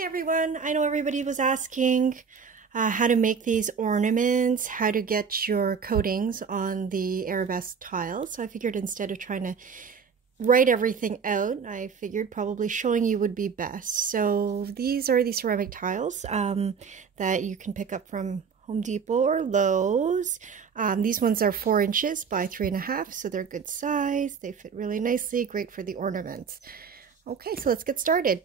Hey everyone, I know everybody was asking how to make these ornaments, how to get your coatings on the arabesque tiles. So I figured instead of trying to write everything out, I figured probably showing you would be best. So these are the ceramic tiles that you can pick up from Home Depot or Lowe's. These ones are 4 inches by 3.5, so they're good size. They fit really nicely, great for the ornaments. Okay, so let's get started.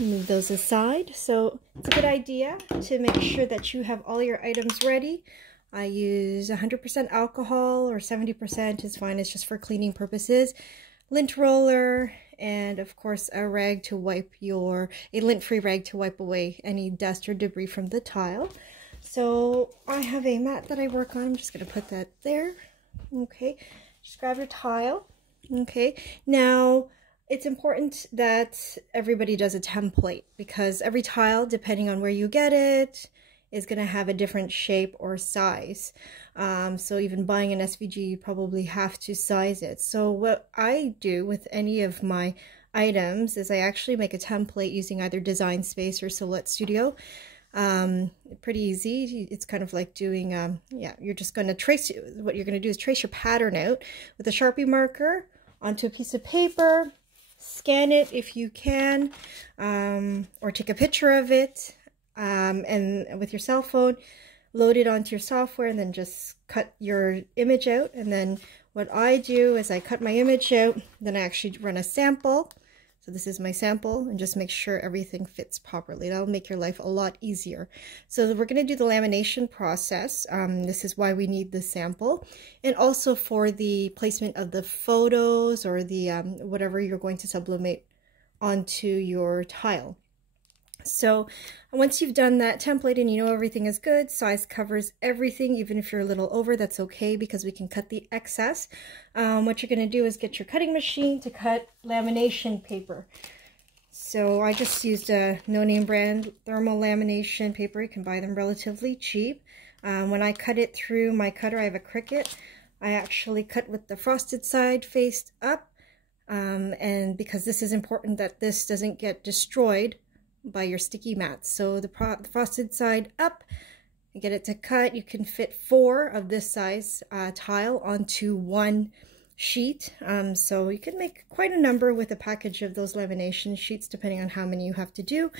Move those aside. So it's a good idea to make sure that you have all your items ready. I use 100% alcohol, or 70% is fine. It's just for cleaning purposes. Lint roller, and of course a rag to wipe a lint-free rag to wipe away any dust or debris from the tile. So I have a mat that I work on. I'm just going to put that there. Okay, just grab your tile. Okay, now it's important that everybody does a template, because every tile, depending on where you get it, is going to have a different shape or size. So even buying an SVG, you probably have to size it. So what I do with any of my items is I actually make a template using either Design Space or Silhouette Studio. Pretty easy. It's kind of like doing, you're just going to trace, what you're going to do is trace your pattern out with a Sharpie marker onto a piece of paper. Scan it if you can, or take a picture of it, and with your cell phone, load it onto your software, and then just cut your image out. And then what I do is I cut my image out, then I actually run a sample. So this is my sample, and just make sure everything fits properly. That'll make your life a lot easier. So we're going to do the lamination process. This is why we need the sample, and also for the placement of the photos or the whatever you're going to sublimate onto your tile. So once you've done that template and you know everything is good, size covers everything. Even if you're a little over, that's okay, because we can cut the excess. What you're going to do is get your cutting machine to cut lamination paper. So I just used a no-name brand thermal lamination paper. You can buy them relatively cheap. When I cut it through my cutter, I have a Cricut. I actually cut with the frosted side faced up, and because this is important that this doesn't get destroyed by your sticky mats. So the frosted side up, you get it to cut. You can fit 4 of this size tile onto one sheet. So you can make quite a number with a package of those lamination sheets, depending on how many you have to do.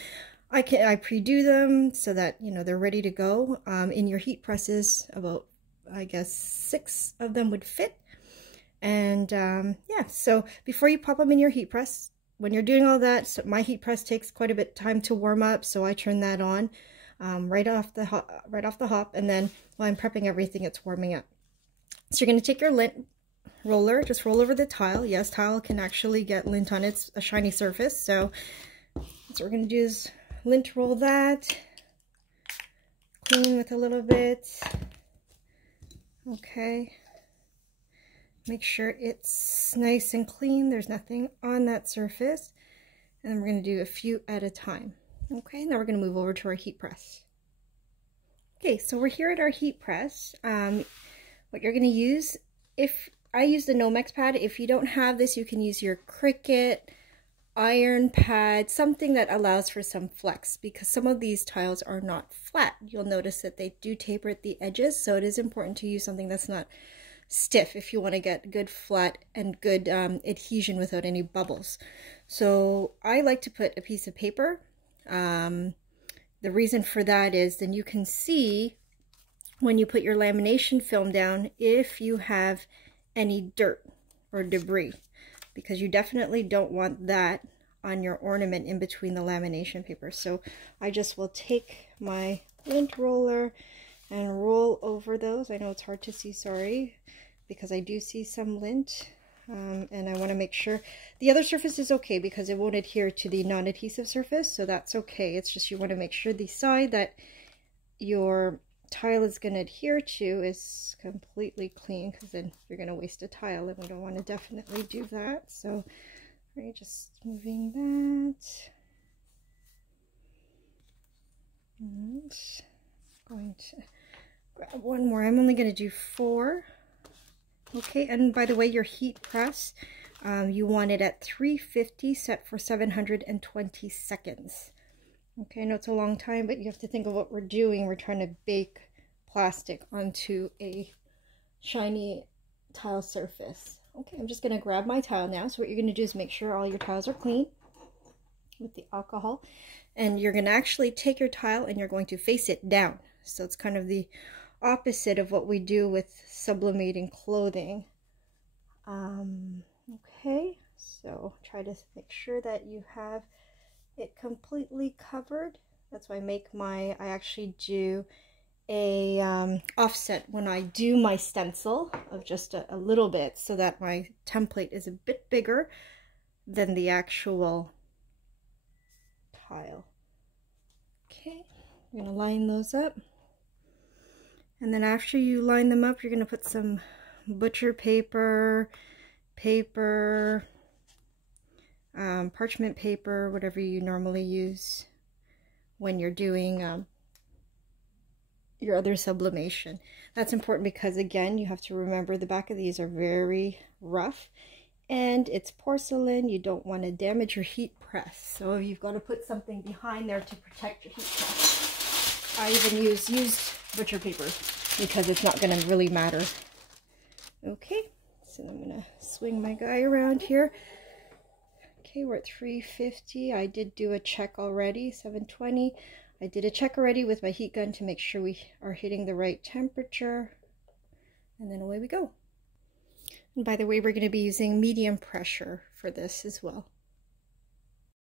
I pre-do them so that, you know, they're ready to go. In your heat presses, about, I guess, 6 of them would fit. And yeah, so before you pop them in your heat press, when you're doing all that, so my heat press takes quite a bit of time to warm up, so I turn that on right off the hop, and then while I'm prepping everything, it's warming up. So you're going to take your lint roller, just roll over the tile. Yes, tile can actually get lint on it, a shiny surface. So what we're going to do is lint roll that, clean with a little bit. Okay. Make sure it's nice and clean. There's nothing on that surface. And then we're going to do a few at a time. Okay, now we're going to move over to our heat press. Okay, so we're here at our heat press. What you're going to use, if I use the Nomex pad, if you don't have this, you can use your Cricut iron pad, something that allows for some flex, because some of these tiles are not flat. You'll notice that they do taper at the edges, so it is important to use something that's not stiff if you want to get good flat and good adhesion without any bubbles. So I like to put a piece of paper. The reason for that is then you can see when you put your lamination film down if you have any dirt or debris, because you definitely don't want that on your ornament in between the lamination paper. So I just will take my lint roller and roll over those. I know it's hard to see, sorry, because I do see some lint, and I want to make sure the other surface is okay, because it won't adhere to the non-adhesive surface, so that's okay. It's just you want to make sure the side that your tile is going to adhere to is completely clean, because then you're going to waste a tile, and we don't want to definitely do that. So we're just moving that, and going to grab one more. I'm only going to do 4. Okay, and by the way, your heat press, you want it at 350, set for 720 seconds. Okay, I know it's a long time, but you have to think of what we're doing. We're trying to bake plastic onto a shiny tile surface. Okay, I'm just going to grab my tile now. So what you're going to do is make sure all your tiles are clean with the alcohol. And you're going to actually take your tile and you're going to face it down. So it's kind of the opposite of what we do with sublimating clothing. Okay, so try to make sure that you have it completely covered. That's why I actually do a offset when I do my stencil of just a little bit, so that my template is a bit bigger than the actual tile. Okay, I'm gonna line those up, and then after you line them up, you're gonna put some butcher paper, parchment paper, whatever you normally use when you're doing your other sublimation. That's important because, again, you have to remember the back of these are very rough and it's porcelain. You don't want to damage your heat press, so you've got to put something behind there to protect your heat press. I even used butcher paper because it's not going to really matter. Okay, so I'm going to swing my guy around here. Okay, we're at 350. I did do a check already, 720. I did a check already with my heat gun to make sure we are hitting the right temperature. And then away we go. And by the way, we're going to be using medium pressure for this as well.